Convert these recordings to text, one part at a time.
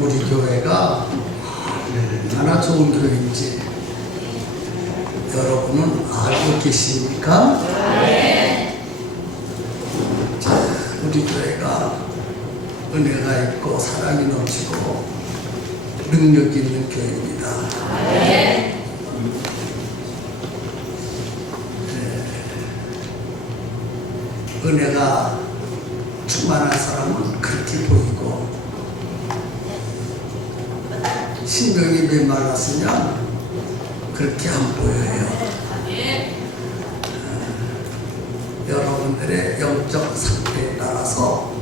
우리 교회가 얼마나 좋은 교회인지 여러분은 알고 계십니까? 네. 자, 우리 교회가 은혜가 있고 사랑이 넘치고 능력이 있는 교회입니다. 네. 은혜가 충만한 사람은 그렇게 보이고 신명이 메말랐으면 그렇게 안 보여요. 여러분들의 영적 상태에 따라서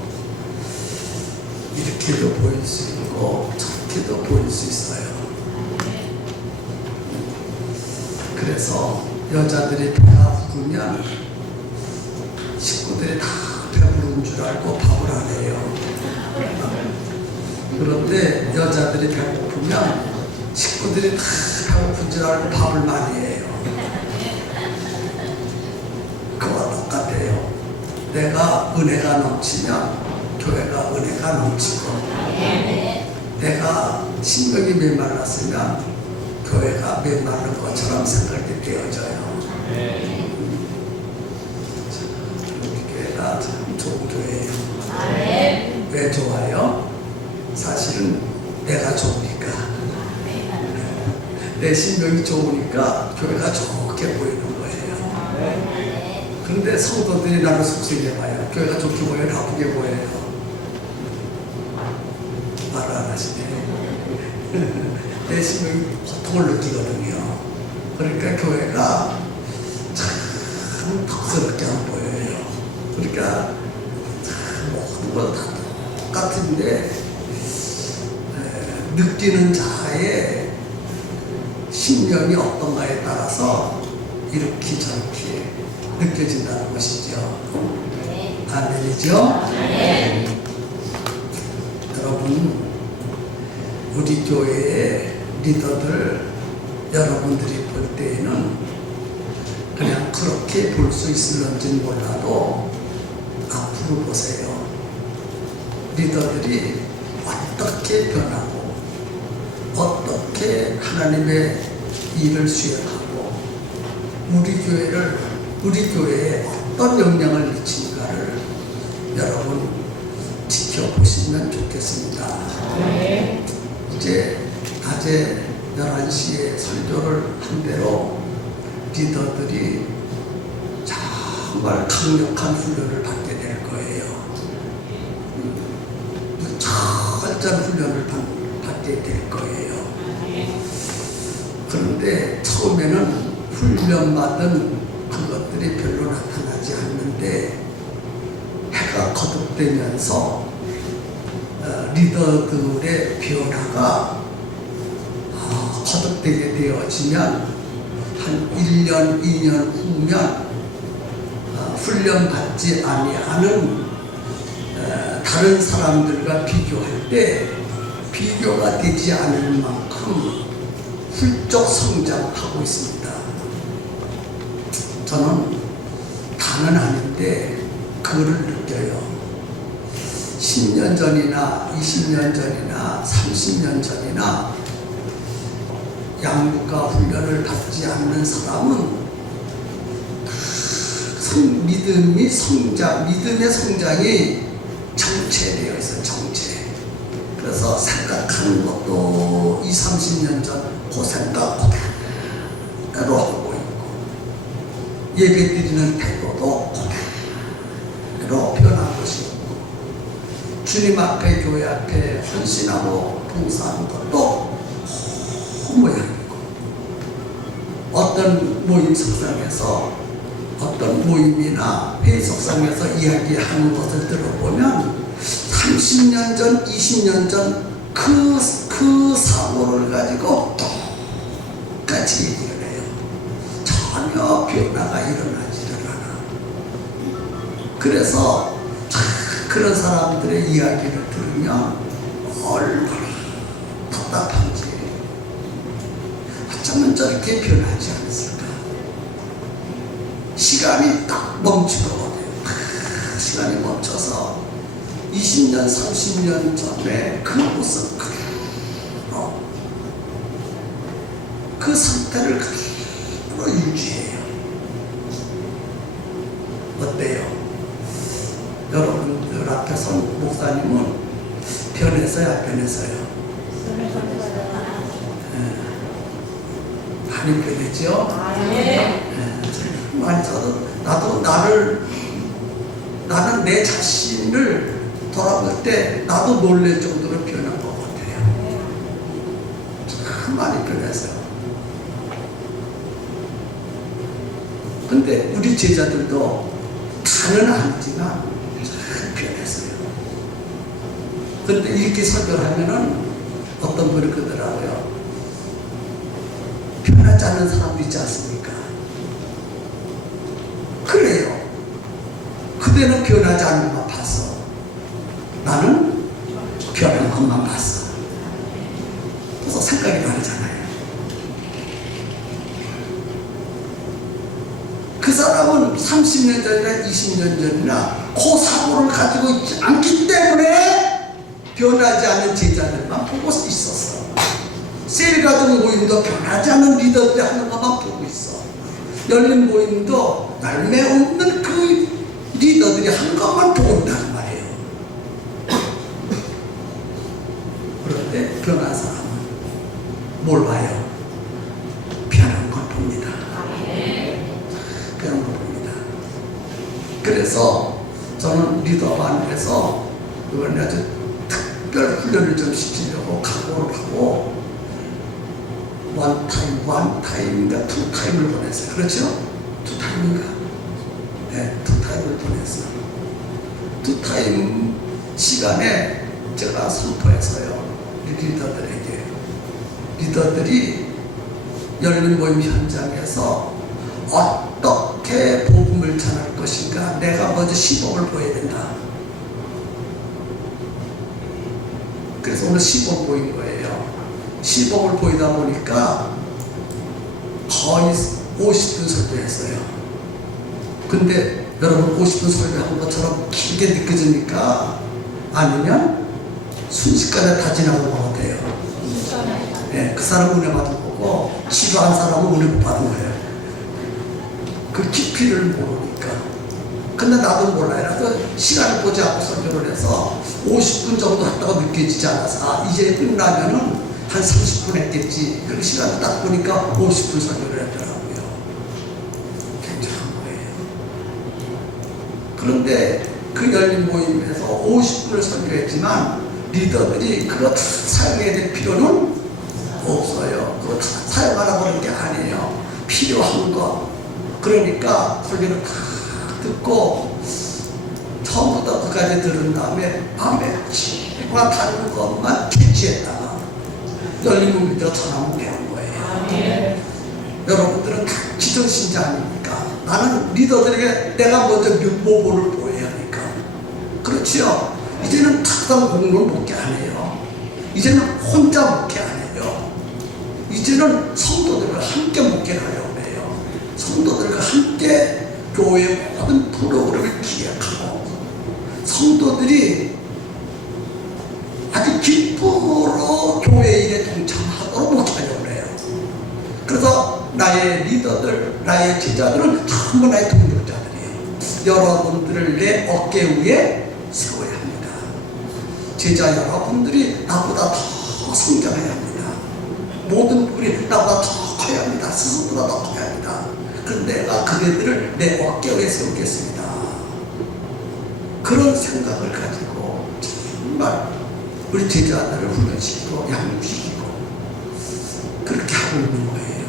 이렇게도 보일 수 있고 저렇게도 보일 수 있어요. 그래서 여자들이 배가 부르면 식구들이 다 배부른 줄 알고 밥을 안 해요. 그런데 여자들이 배고프면 식구들이 다 배고픈 줄 알고 밥을 많이 해요. 그와 똑같아요. 내가 은혜가 넘치면 교회가 은혜가 넘치고, 내가 신명이 메말랐으면 교회가 메마른 것처럼 생각이 되어져요. 우리 교회가 참 좋은 교회예요. 왜 좋아요? 사실은 내가 좋으니까, 내 신명이 좋으니까 교회가 좋게 보이는 거예요. 그런데 성도들이 나를 속삭여봐요. 교회가 좋게 보여요? 나쁘게 보여요? 말을 안 하시네요. 내 신명이 고통을 느끼거든요. 그러니까 교회가 참 덕스럽게 안 보여요. 그러니까 모든 건 다 똑같은데 느끼는 자의 신념이 어떤가에 따라서 이렇게 저렇게 느껴진다는 것이죠. 아멘이죠? 여러분, 우리 교회의 리더들 여러분들이 볼 때에는 그냥 그렇게 볼 수 있을런지는 몰라도 앞으로 보세요. 리더들이 어떻게 변하고 어떻게 하나님의 일을 수행하고 우리 교회에 어떤 영향을 미치는가를 여러분 지켜보시면 좋겠습니다. 이제 낮에 11시에 설교를 한 대로 리더들이 정말 강력한 훈련을 받게 될 거예요. 철저한 훈련을 받게 될 거예요. 그런데 처음에는 훈련받은 그것들이 별로 나타나지 않는데 해가 거듭되면서 리더들의 변화가 거듭되게 되어지면 한 1년, 2년 후면 훈련받지 아니하는 다른 사람들과 비교할 때 비교가 되지 않을 만큼 훌쩍 성장하고 있습니다. 저는 다는 아닌데 그거를 느껴요. 10년 전이나 20년 전이나 30년 전이나 양육과 훈련을 받지 않는 사람은 믿음의 성장이 정체되어 있어요. 정체. 그래서 생각하는 것도 20, 30년 전 그 생각 그대로 하고 있고, 예배 드리는 태도도 그대로 변한 것이 있고, 주님 앞에 교회 앞에 헌신하고 봉사하는 것도 그 모양이고, 어떤 모임 석상에서 어떤 모임이나 회의 석상에서 이야기하는 것을 들어보면 30년 전, 20년 전 그 사고를 가지고 똑같이 얘기를 해요. 전혀 변화가 일어나지를 않아. 그래서 그런 사람들의 이야기를 들으면 얼마나 답답한지, 어쩌면 저렇게 변하지 않았을까. 시간이 딱 멈추거든요. 시간이 멈춰서 20년, 30년 전에 그 모습 그 상태를 그대로 유지해요. 어때요? 여러분들 앞에서 목사님은 변했어요, 안 변했어요? 많이 변했죠? 많이 나도 나는 내 자신을 돌아볼 때 나도 놀랄 정도로 변한 것 같아요. 참 많이 변했어요. 근데 우리 제자들도 다는 아니지만 참 변했어요. 근데 이렇게 설교를 하면은 어떤 분이 그러더라고요. 변하지 않는 사람도 있지 않습니까? 그래요. 그대는 변하지 않는 것만 봤어. 나는 변한 것만 봤어. 그래서 생각이 다르잖아요. 그 사람은 30년 전이나 20년 전이나 그 사고를 가지고 있지 않기 때문에 변하지 않는 제자들만 보고 있었어. 세일 같은 모임도 변하지 않는 리더들이 하는 것만 보고 있어. 열린 모임도 열매 없는 그 리더들이 하는 것만 보고 있다는 말이에요. 그런데 변한 사람은 뭘 봐요? 변한 걸 봅니다. 변한 걸 봅니다. 그래서 저는 리더반에서 이번에 아주 특별 훈련을 좀 시키려고 각오를 하고 원타임인가 투타임을 보냈어요. 그렇죠? 투타임인가? 네, 투타임을 보냈어요. 투타임 시간에 제가 선포했어요. 리더들이 열린 모임 현장에서 어떻게 복음을 전할 것인가 내가 먼저 시범을 보여야 된다. 그래서 오늘 시범 보인 거예요. 시범을 보이다 보니까 거의 50분 설교했어요. 근데 여러분 50분 설교한 것처럼 길게 느껴집니까? 아니면 순식간에 다 지나간 것 같아요. 네, 그 사람은 은혜 받은 거고 치료한 사람은 은혜 못 받은 거예요. 그 깊이를 모르니까. 근데 나도 몰라요. 그래서 시간을 보지 않고 설교를 해서 50분 정도 했다고 느껴지지 않아서 이제 끝나면은 한 30분 했겠지. 그 시간을 딱 보니까 50분 설교를 했더라고요. 괜찮은 거예요. 그런데 그 열린 모임에서 50분을 설교했지만 리더들이 그거 다 사용해야 될 필요는 없어요. 그거 다 사용하라고 하는 게 아니에요. 필요한 거. 그러니까 설교를 다 듣고 처음부터 끝까지 들은 다음에 밤에 치과 다른 것만 캐치했다가 열린 모임에서 전하면 배운 거예요. 여러분들은 다 기존신자 아닙니까? 나는 리더들에게 내가 먼저 모범을 보여야 하니까. 그렇지요? 이제는 특단 공로를 목회 안 해요. 이제는 혼자 목회 안 해요. 이제는 성도들과 함께 목회를 하려고 해요. 성도들과 함께 교회의 모든 프로그램을 기획하고 성도들이 아주 기쁨으로 교회 일에 동참하도록 목회하려고 해요. 그래서 나의 리더들, 나의 제자들은 전부 나의 동력자들이에요. 여러분들을 내 어깨 위에 세워야 합니다. 제자 여러분들이 나보다 더 성장해야 합니다. 모든 분이 나보다 더 커야 합니다. 스스로보다 더 커야 합니다. 그래서 내가 그들을 내 어깨 위에 세우겠습니다. 그런 생각을 가지고 정말 우리 제자들을 훈련시키고 양육시키고 그렇게 하고 있는 거예요.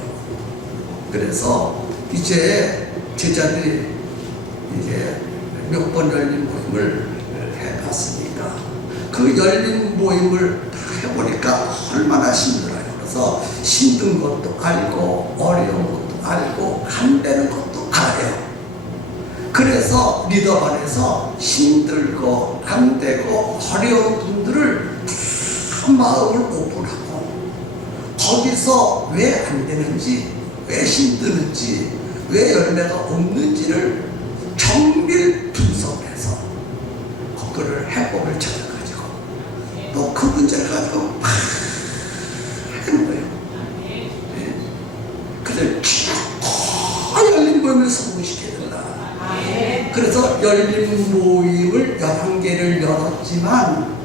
그래서 이제 제자들이 이제 몇 번 열린 모임을 해봤으니까 그 열린 모임을 다 해보니까 얼마나 힘들어요. 그래서 힘든 것도 알고 어려운 것도 알고 안 되는 것도 알아요. 그래서 리더반에서 힘들고 안 되고 어려운 분들을 다 마음을 오픈하고 거기서 왜 안 되는지 왜 힘드는지 왜 열매가 없는지를 정밀 분석해서 그거를 해법을 찾아가지고 또 그 문제를 가지고 막 하는 거예요. 네. 열린 모임을 11개를 열었지만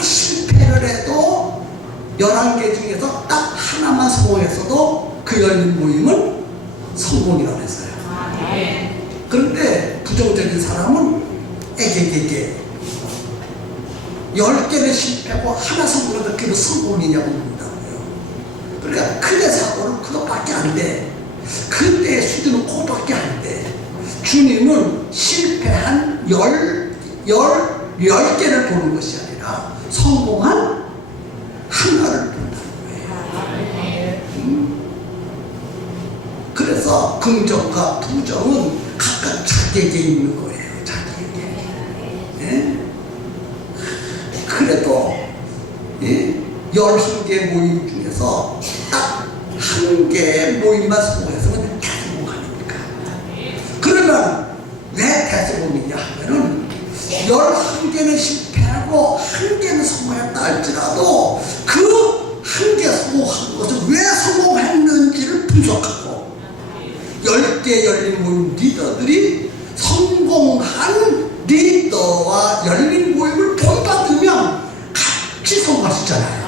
실패를 해도 11개 중에서 딱 하나만 성공했어도 그 열린 모임은 성공이라고 했어요. 그런데 부정적인 사람은 애게게게 10개는 실패하고 하나 성공해도 그게 성공이냐고 묻는다고요. 그러니까 큰애 사고는 그것밖에 안 돼. 그때의 수준은 그것밖에 안 돼. 주님은 실패한 10개를 보는 것이 아니라 성공한 하나를 본다는 거예요. 그래서 긍정과 부정은 각각 자기에게 있는 거예요. 자기에게. 예? 그래도 11개 모임 중에서 딱 한 개의 모임만 성공했으면 대성공 아닙니까? 그러면 왜 대성공이냐 하면은 11개는 실패하고 1개는 성공했다 할지라도 그 1개 성공한 것을 왜 성공했는지를 분석하고 10개 열린 모임 리더들이 성공한 리더와 열린 모임을 본받으면 같이 성공할 수 있잖아요.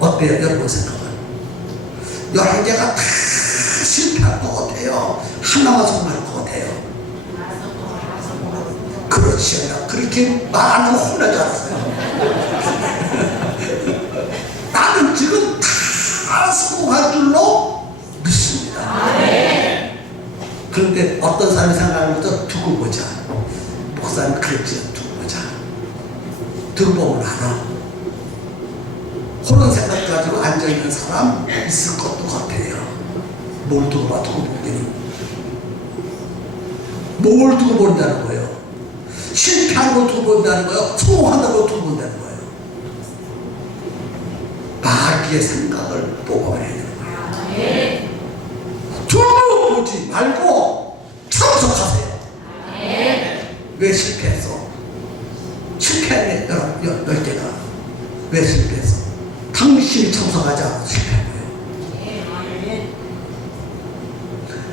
어때요? 여러분 생각은? 11개가 다 실패할 것 같아요? 하나만 성공할 것 같아요? 그렇지 않아. 그렇게 말하면 혼나지 않았어요. 나는 지금 다 성공할 줄로 믿습니다. 그런데 어떤 사람이 생각하는 것도 두고 보자. 목사님 그랬지. 두고 보자. 두고 보면 알아. 그런 생각 가지고 앉아있는 사람 있을 것도 같아요. 뭘 두고 봐, 두고 보기는. 뭘 두고 본다는 거예요? 실패하는 걸 두고 본다는 거예요? 성공한다고 두고 본다는 거예요? 마귀의 생각을 뽑아내야 되는 거예요. 두고 보지 말고 참석하세요. 왜 실패했어? 실패한 10개가 왜 실패했어? 당신이 참석하지 않아서 실패한 거예요.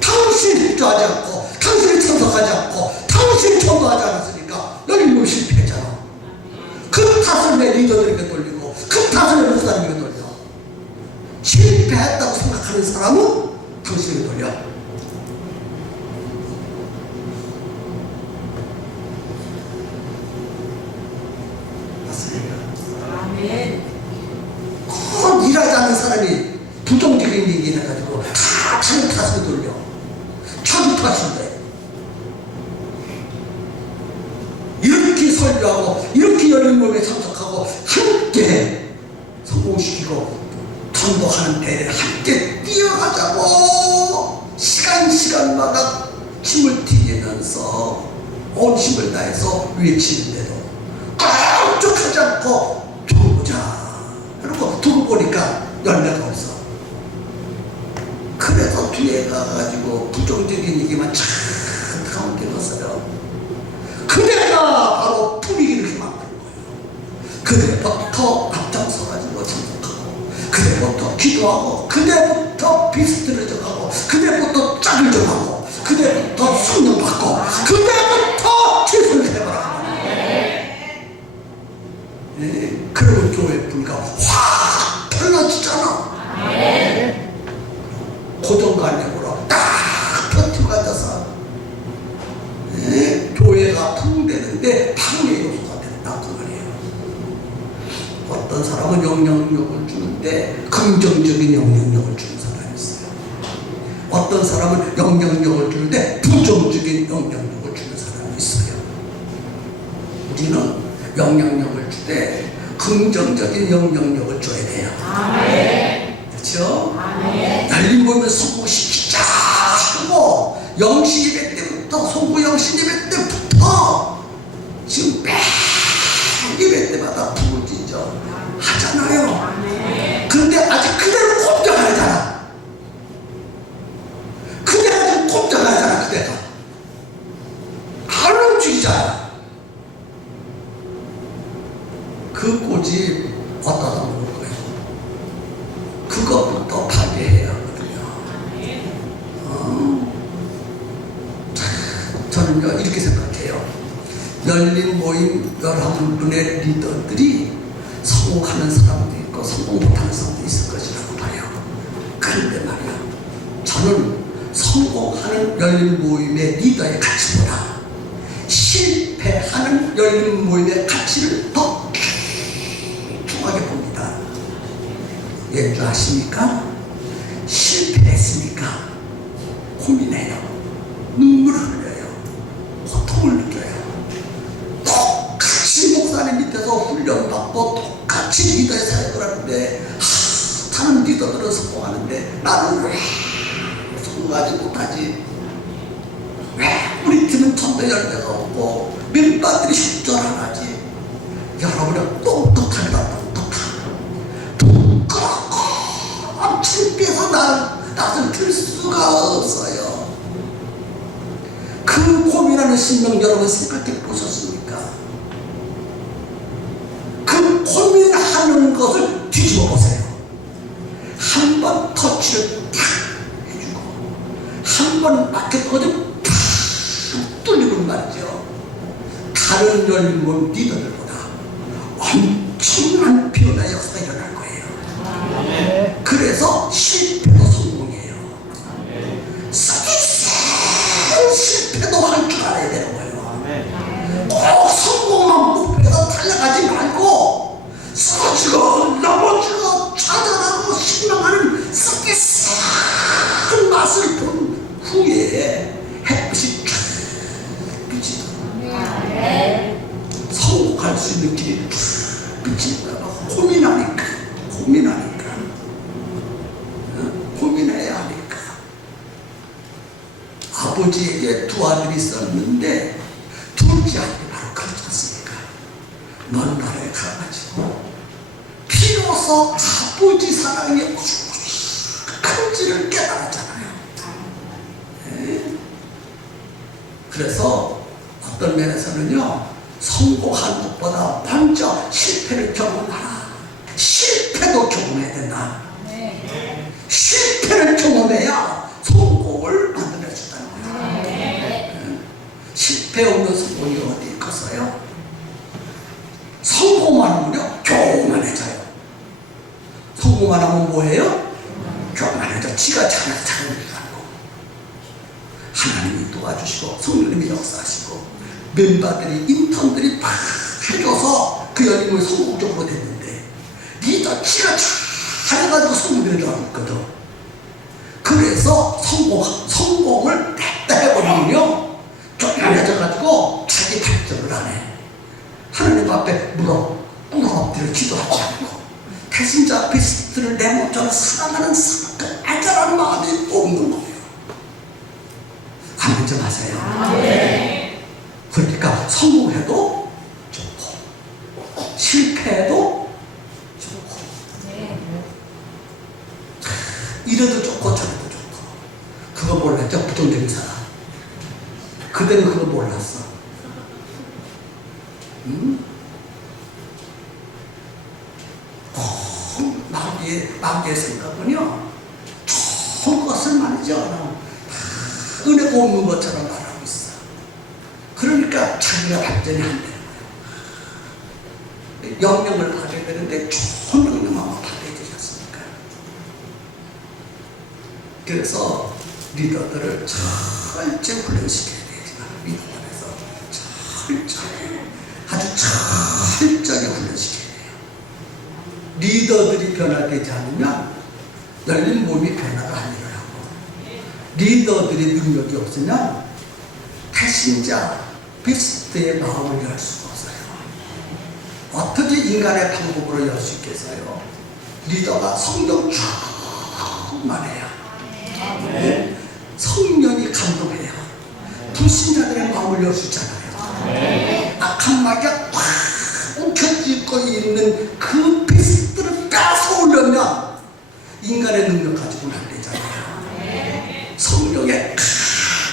당신이 협조하지 않고, 당신이 참석하지 않고, 당신이 전도하지 않았으니까 열린 실패했잖아. 그 탓을 내 리더들에게 돌리고, 그 탓을 내 목사님에게 돌려. 실패했다고 생각하는 사람은 당신에게 돌려. 맞습니까? 아멘. 일하지 않는 사람이 부정적인 얘기 해가지고 다 자기 탓을 돌려. 자기 탓인데 이렇게 설교하고 이렇게 열린 모임에 참석하고 함께 성공시키고 전도하는 데에 함께 뛰어가자고 시간마다 침을 튀기면서 온 힘을 다해서 외치는데도 깜짝하지 않고 두고 보자. 그리고 두고 보니까 열매가 없어. 그래서 뒤에 가가지고 부정적인 얘기만 참 가운데 넣었어요. 그대가 바로 분위기를 이렇게 만드는 거예요. 그대부터 앞장서가지고 참석하고, 그대부터 기도하고, 그대부터 비스트를 정하고, 그대부터 짝을 정하고, 그대부터 성령 받고, 그대부터 최선을 해봐라. 그러면 교회 분위기가 확 달라지잖아. 고정관념으로 딱 버티고 앉아서 교회가 부흥되는데 방해 요소가 된다 그 말이에요. 어떤 사람은 영향력을 주는데 긍정적인 영향력을 주는 사람이 있어요. 어떤 사람은 영향력을 주는데 부정적인 영향력을 주는 사람이 있어요. 우리는 영향력을 주되 긍정적인 영향력을 줘야 돼요. 아멘. 그렇죠? 아멘. 열린 모임을 성공시키자 하고 영신 예배 때부터 송구 영신 예배 때부터 지금 매 예배 때마다 부르짖어 하잖아요. 아멘. 그런데 아직 그대로 꼼짝 안 하잖아. 그대로 아직 꼼짝 안 하잖아. 그대가 안 움직이잖아. 그 꼬집 어디다 놓을 거예요? 그것부터 파괴해야 하거든요. 열린 모임 11분의 리더들이 성공하는 사람도 있고 성공 못하는 사람도 있을 것이라고 봐요. 그런데 말이야, 저는 성공하는 열린 모임의 리더의 가치보다 실패하는 열린 모임의 가치를 더 중하게 봅니다. 왠지 아십니까? 실패했으니까 고민해요. 눈물을 흘려요. 고통을 느껴요. 똑같이 목사님 밑에서 훈련받고 똑같이 리더의 사역을 하는데 다른 리더들은 성공하는데 나는 왜 성공하지 못하지? 왜 우리 팀은 전도 열매가 없고 멤버들이 협조를 안 하지? 여러분은 똑똑합니다. 똑똑하고 창피해서 낯을 들 수가 없어요. 그 고민하는 심령 여러분 생각해 보셨습니까? 그 고민하는 것을 뒤집어 보세요. 한 번 터치를 탁 해주고 한 번 마켓 거좀 탁 뚫리고 말이죠. 다른 열린 모임 리더들보다 엄청난 변화의 역사가 일어날 거예요. 그래서 실패도 성공이에요. 실패도 할 줄 알아야 되는 거예요. 꼭 성공한 목표에서 달려가지 말고 쓰러지고 넘어지고 좌절하고 실망하는 썩기 싹 맛을 본 후에 햇빛이 쫙 비치더라고요. 성공할 수 있는 길이 쫙 비치니까 고민하니까 고민해야 하니까. 아버지에게 두 아들이 있었는데 둘째 아들이 바로 그렇지 않습니까? 먼 나라에 가가지고 비로소 아버지 사랑의 큰지를 깨달았잖아요. 네? 그래서 어떤 면에서는요, 성공한 것보다 먼저 실패를 경험하라. 실패도 경험해야 된다. 실패를 경험해야 성공을 만들어낼 수 있다는 거예요. 네. 실패 없는 성공이 어디 있겠어요? 성공만 하면요, 교만해져요. 성공만 하면 뭐예요? 교만해져. 지가 잘해서 잘하는 줄 알고. 하나님이 도와주시고 성령님이 역사하시고 멤버들이 인턴들이 막 해줘서 그 열림을 성공적으로 됐는데 니가 지가 잘해가지고 성공되는 줄 알고 있거든. 그래서 성공을 냈다 해버리면요, 교만해져가지고 자기 발전을 안 해. 하나님 앞에 꿇어 엎드려 기도하지 않고 대신 저 그리스도를 내 몸처럼 사랑하는 그 애절한 마음이 없는 거예요. 아멘 좀 하세요. 그러니까 성공해도 좋고 실패해도 좋고 이래도 좋고 저래도 좋고. 그거 몰랐죠? 부동적인 사람. 그대는 그거 몰랐어. 마귀의 생각은요, 좋은 것을 말이죠, 은혜가 없는 것처럼 말하고 있어. 그러니까 자기가 발전이 안 되는 거예요. 영향을 받아야 되는데 좋은 영향만 받아야 되지 않습니까? 그래서 리더들을 철저히 훈련시켜야 돼요. 리더관에서 철저히, 아주 철저히 훈련시켜야 돼요. 리더들이 변화되지 않으면 열린 몸이 변화가 안 일어나고, 리더들의 능력이 없으면 태신자 그리스도의 마음을 열 수가 없어요. 어떻게 인간의 방법으로 열 수 있겠어요? 리더가 성령 충만해야, 성령이 감동해야 불신자들의 마음을 열 수 있잖아요. 악한 마귀가 꽉 움켜쥐고 있는 그 그리스도를 뺏어오려면 인간의 능력 가지고는 안 되잖아요. 성령의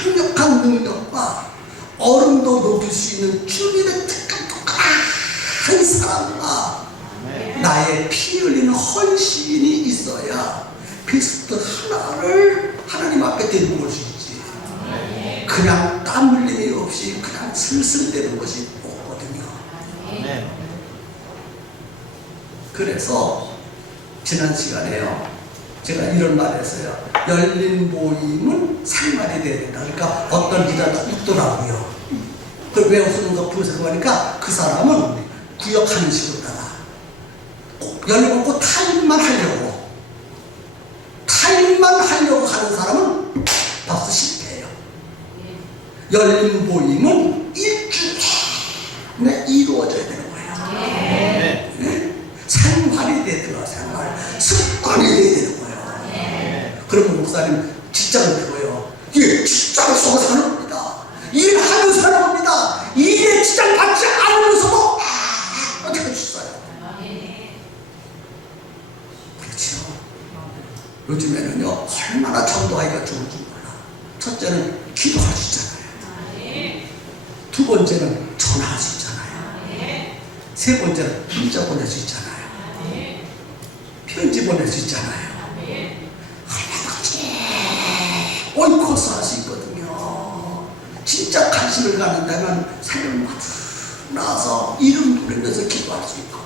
강력한 능력과 어른도 녹일 수 있는 주님의 특별한 사랑과 나의 피 흘리는 헌신이 있어야 그리스도 하나를 하나님 앞에 데리고 올 수 있지. 그냥 땀 흘림이 없이 그냥 슬슬 되는 것이 그래서 지난 시간에요, 제가 이런 말을 했어요. 열린 모임은 생활이 돼야 된다. 그러니까 어떤 리더가 웃더라고요. 그걸 왜 웃는가 분석하니까 그 사람은 구역하는 식으로 따라 열려놓고 타임만 하려고 하는 사람은 벌써 실패해요. 열린 모임은 일주일에 이루어져야 되는 거예요. 네? 생활이 되더라. 생활 습관이 돼야 되는 거예요. 그러면 목사님 직장을 들어요. 예, 직장을 쏘고 사는 겁니다. 일하는 사람입니다. 일에 지장 받지 않으면서도 어떻게 해주어요. 그렇죠. 요즘에는요, 얼마나 전도하기가 좋은지 몰라. 첫째는 기도할 수 있잖아요. 두 번째는 전화할 수 있잖아요. 세 번째는 문자 보낼 수 있잖아요. 편지 보낼 수 있잖아요. 오이코스 할 수 있거든요. 진짜 관심을 갖는다면 새벽마다 나와서 이름 부르면서 기도할 수 있고,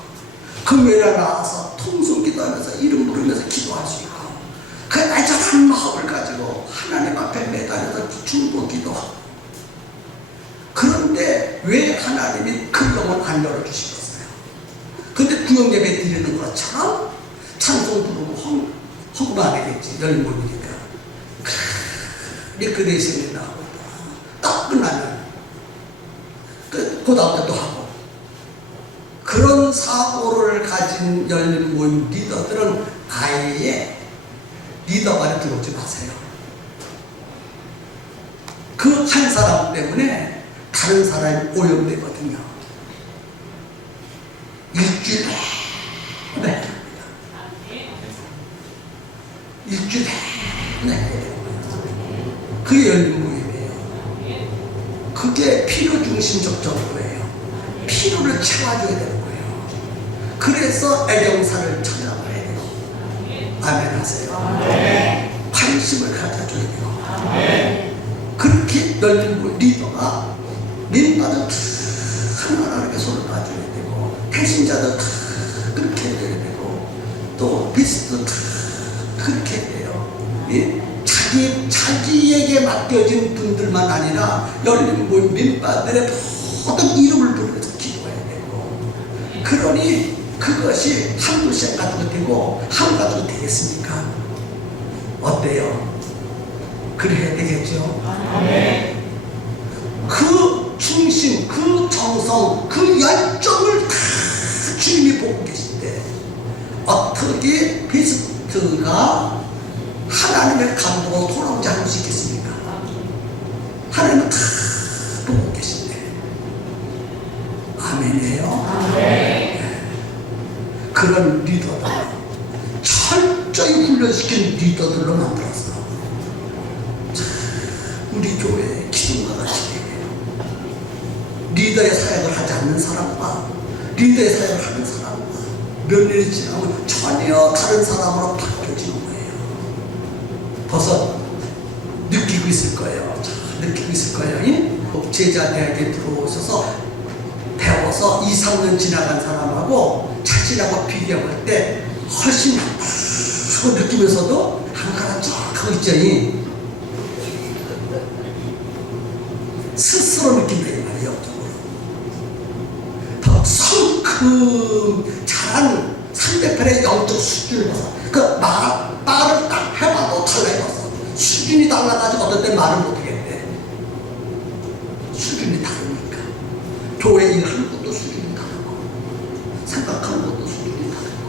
금요일에 나와서 통성 기도하면서 이름 부르면서 기도할 수 있고, 그 애절한 마음을 가지고 하나님 앞에 매달려서 중보 기도하고. 그런데 왜 하나님이 그 영을 안 열어주시겠어요? 근데 구역 예배 드리는 것처럼 찬송 부르고 헌금안 하겠지. 열린 모임이니까. 리크레이션이 나오고 딱 끝나면 그 다음에 또 하고. 그런 사고를 가진 열린 모임 리더들은 아예 리더 말에 들어오지 마세요. 그 한 사람 때문에 다른 사람이 오염되거든요. 일주일에 네. 일주일에 네. 그게 열린 모임이에요. 그게 필요중심적 전도예요. 필요를 채워줘야 되는 거예요. 그래서 애경사를 찾아가야 돼요. 아멘 하세요. 관심을 가져줘야 돼요. 그렇게 열린 모임 리더가 민파도 하나하나게 손을 봐줘야 되고, 태신자도 그렇게 해야 되고, 또 비스도 그렇게 해야 돼요. 예? 자기에게 맡겨진 분들만 아니라 열린 모임 민파들의 모든 이름을 부르면서 기도해야 되고, 그러니 그것이 한두 시간 가지고 되고 하루 가지고 되겠습니까? 어때요? 그래야 되겠죠? 그 중심, 그 정성, 그 열정을 다 주님이 보고 계신데 어떻게 비스트가 하나님의 감동으로 돌아오지 않을 수 있겠습니까? 하나님은 다 보고 계신데. 아멘이에요? 네. 그런 리더들, 철저히 훈련시킨 리더들로 만들었어. 우리 교회 기둥과 같이 되게요. 리더의 사역을 하지 않는 사람과 리더의 사역을 하는 사람과 몇 년이 지나면 전혀 다른 사람으로 바뀌어지는 거예요. 벌써 느끼고 있을 거예요. 느끼고 있을 거예요. 제자대학에 들어오셔서 배워서 2, 3년 지나간 사람하고 자신하고 비교할 때 훨씬 하고 느끼면서도 한 가닥 쫙 하고 있잖니. 스스로 느낀다 이 말이에요. 영적으로 더 성큼 잘한 상대편의 영적 수준을 봐서 그 말을 딱 해봐도 달라요. 수준이 달라가지고 어떤 때 말을 못하겠대. 수준이 다르니까. 교회 일하는 것도 수준이 다르고 생각하는 것도 수준이 다르고.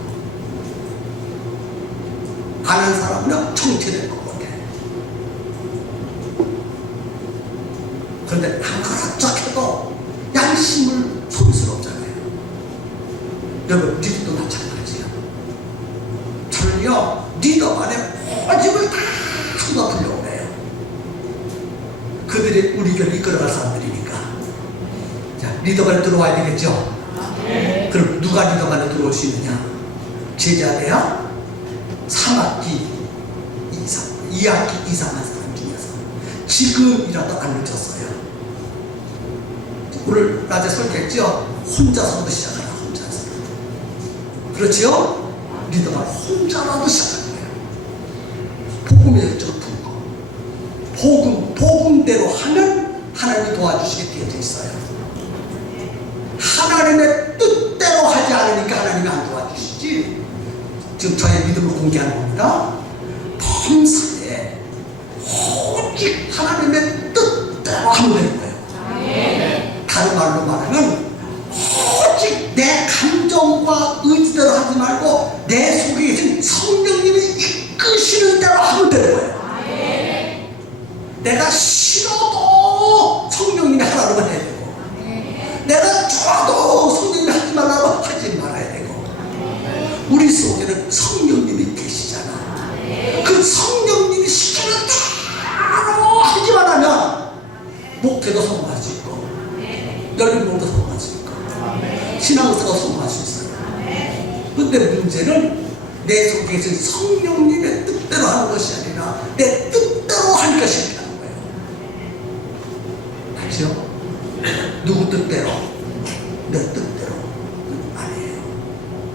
아는 사람은 정체될 것 같아. 그런데 한 가닥 쫙 해도 양심을 속일 수는 없잖아요. 여러분 리더도 마찬가지예요. 저는요 리더 간에 모집을 다 쏟아부려오네요. 그들이 우리 교회를 이끌어갈 사람들이니까. 자, 리더가 들어와야 되겠죠? 그럼 누가 리더가 들어올 수 있느냐? 제자대학 3학기 이상, 2학기 이상한 사람 중에서 지금이라도 안 늦었어요. 오늘 낮에 설교했죠? 혼자서부터 시작하라. 혼자서 그렇지요? 리더가 혼자라도 시작하는 거예요. 복음의 열정을 품고 복음대로 하면 하나님이 도와주시게 되어져 있어요. 하나님의 뜻대로 하지 않으니까 하나님이 안 도와주시지. 지금 저의 믿음을 공개하는 겁니다. 범사에 오직 하나님의 뜻대로 하면 되는 거예요. 다른 말로 말하면 오직 내 감정과 의지대로 하지 말고 내 속에 계신 성령님이 이끄시는 대로 하면 되는 거예요. 내가 싫어도 성령님이 하라고 해야 되고, 내가 좋아도 성령님이 하지 말라고 하지 말아야 되고, 우리 속에는 성령님이 계시잖아. 그 성령님이 시키는 대로 하기만 하면 목회도 성공할 수 있고, 열린목도 성공할 수 있고, 신앙사가 성공할 수 있어요. 근데 문제는 내 속에 계신 성령님의 뜻대로 하는 것이 아니라 내 뜻대로 하니까 실패하는 거예요. 맞죠? 누구 뜻대로? 내 뜻대로 아니에요.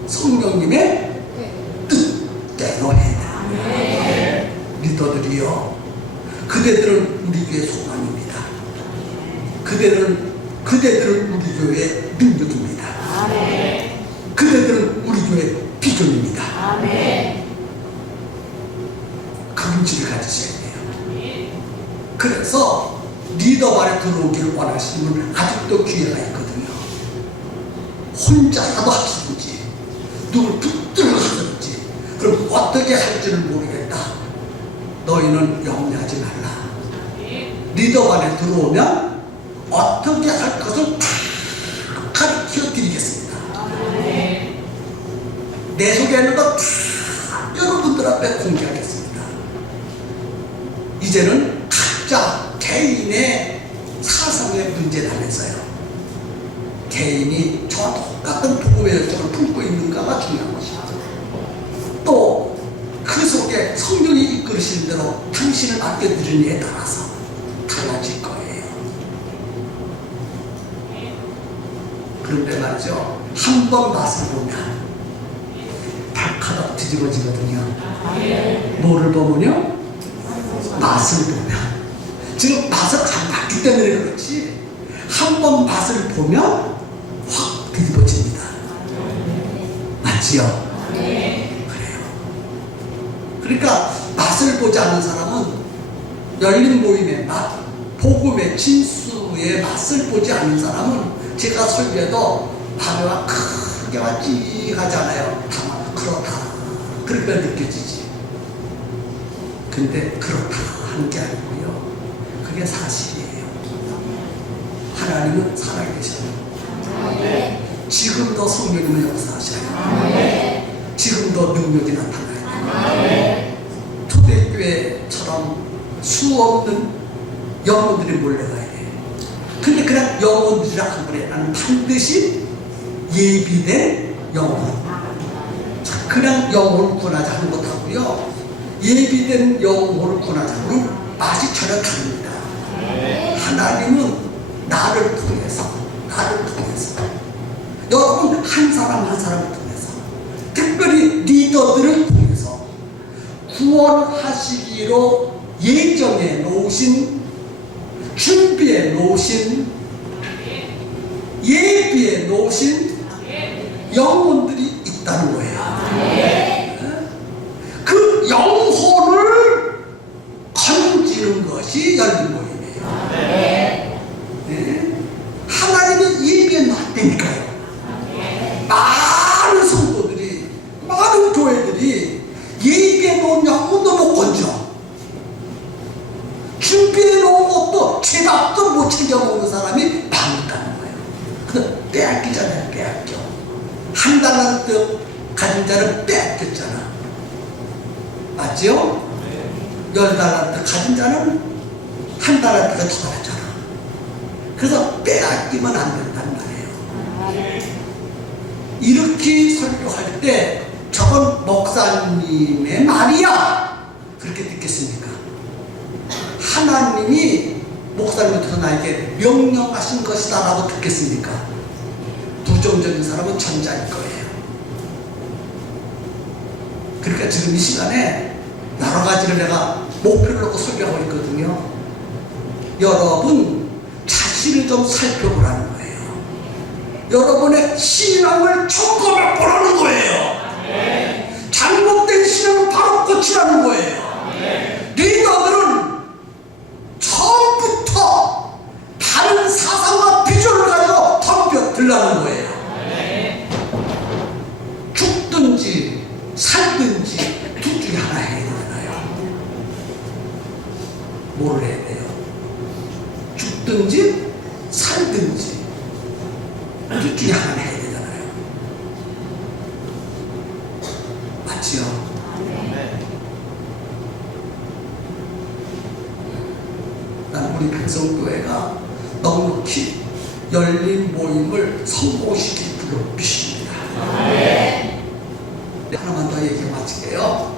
성령님의 뜻대로 해야 돼요. 리더들이요, 그대들은 우리 교회 소망입니다. 그대들은 우리 교회의 능력입니다. 그대들은 우리 교회의 비전입니다. 긍지를 가지셔야 돼요. 그래서 리더 발에 들어오기를 원하시는 분은 아직도 기회가 있거든요. 혼자라도 하시든지 누굴 붙들어 하든지, 그럼 어떻게 할지를 모르겠다, 너희는 염려하지 말라. 리더 발에 들어오면 어떻게 할 것을 다 가르쳐 드리겠습니다. 내 속에 있는 것 다 여러분들 앞에 공개하겠습니다. 이제는 각자 개인의 사상의 문제라면서요. 개인이 저와 똑같은 복음의 열정을 품고 있는가가 중요한 것이죠. 또 그 속에 성령이 이끌으시는 대로 당신을 맡겨드리느냐에 따라서 달라질 거예요. 그런데 말이죠, 한 번 맛을 보면 발가락 뒤집어지거든요. 뭐를 보면요? 맛을 보면. 지금 맛을 안 봤기 때문에 그렇지, 한 번 맛을 보면 확 뒤집어집니다. 맞지요? 그래요. 그러니까 맛을 보지 않는 사람은 열린 모임의 맛, 복음의 진수의 맛을 보지 않는 사람은 제가 설교해도 밤에와 크게와 찌하잖아요. 다만 그렇다, 그렇게 느껴지지. 근데 그렇다 하는 게 아니고요, 그게 사실이에요. 하나님은 살아계셔요. 지금도 성령님은 역사하셔요. 지금도 능력이 나타나요. 초대교회처럼 수없는 영혼들이 몰려가야 돼요. 근데 그냥 영혼들이라 한 번에 나는 반드시 예비된 영혼, 그냥 영혼을 구원하자 하는 것하고요, 예비된 영혼을 구원하자는 맛이 전혀 다릅니다. 하나님은 나를 통해서 여러분 한 사람 한 사람을 통해서, 특별히 리더들을 통해서 구원하시기로 예정해 놓으신, 준비해 놓으신, 예비해 놓으신 영혼들이 있다는 거예요. 그 영혼을 건지는 것이 열린 모임이에요. 하나님은 예비해 놨다니까요. 많은 성도들이, 많은 교회들이 예비해 놓은 영혼도 못 건져, 준비해 놓은 것도 제답도 못 챙겨 먹는 사람이 많다는 거예요. 그래서 빼앗기잖아요. 빼앗겨. 한 달란트 가진 자는 빼앗겼잖아. 맞지요? 10달란트 가진 자는 한 달란트가 더 받았잖아. 그래서 빼앗기면 안 된단 말이에요. 이렇게 설교할 때 저건 목사님의 말이야, 그렇게 듣겠습니까? 하나님이 목사님한테서 나에게 명령하신 것이다 라고 듣겠습니까? 부정적인 사람은 전자일 거예요. 그러니까 지금 이 시간에 여러 가지를 내가 목표를 놓고 설교하고 있거든요. 여러분 자신을 좀 살펴보라는 거예요. 여러분의 신앙을 점검해 보라는 거예요. 잘못된 신앙을 바로 고치라는 거예요. 리더들은 처음부터 다른 사상과 비전을 가지고 덤벼들라는 거예요. 죽든지 살든지 둘 중에 하나 해야 되잖아요. 뭘 해야 돼요? 죽든지 살든지 둘 중에 하나 해야 되잖아요. 맞지요? 난 우리 백성교회가 넉넉히 열린 모임을 성공시킬 줄로 믿습니다. 하나만 더 얘기 마칠게요.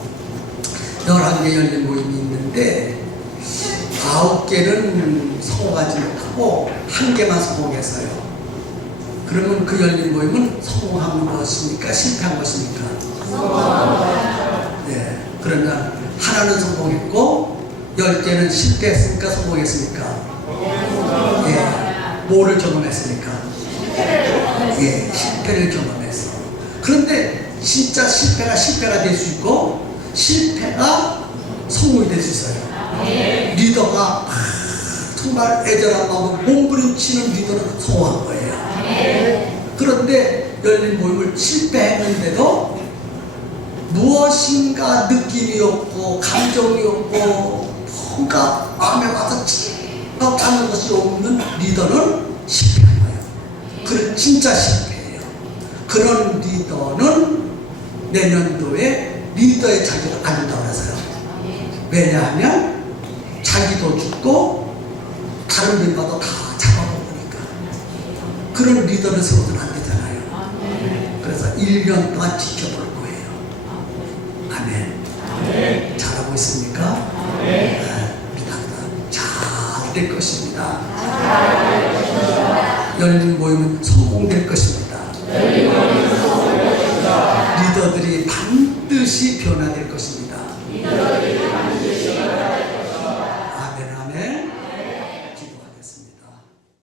11개 열린 모임이 있는데 9개는 성공하지 못하고 1개만 성공했어요. 그러면 그 열린 모임은 성공한 것입니까? 실패한 것입니까? 네. 그러면 하나는 성공했고 10개는 실패했습니까? 성공했습니까? 예. 뭐를 경험했습니까? 예. 실패를 경험했어. 그런데 진짜 실패가 될 수 있고 실패가 성공이 될 수 있어요. 리더가 정말 애절한 마음으로 몸부림치는 리더는 성공한 거예요. 그런데 열린 모임을 실패했는데도 무엇인가 느낌이 없고 감정이 없고 뭔가 마음에 와서 찌릿하는 것이 없는 리더는 실패한 거예요. 그런 진짜 실패예요. 그런 리더는 내년도에 리더의 자격을 안 준다고 그래서요. 왜냐하면 자기도 죽고 다른 멤버도 다 잡아먹으니까. 그런 리더를 세워서는 안 되잖아요. 그래서 1년 동안 지켜볼 거예요. 아멘. 잘하고 있습니까? 믿습니다. 잘 될 것입니다. 열린 모임은 성공될 것입니다. 리더들이 반드시 변화될 것입니다.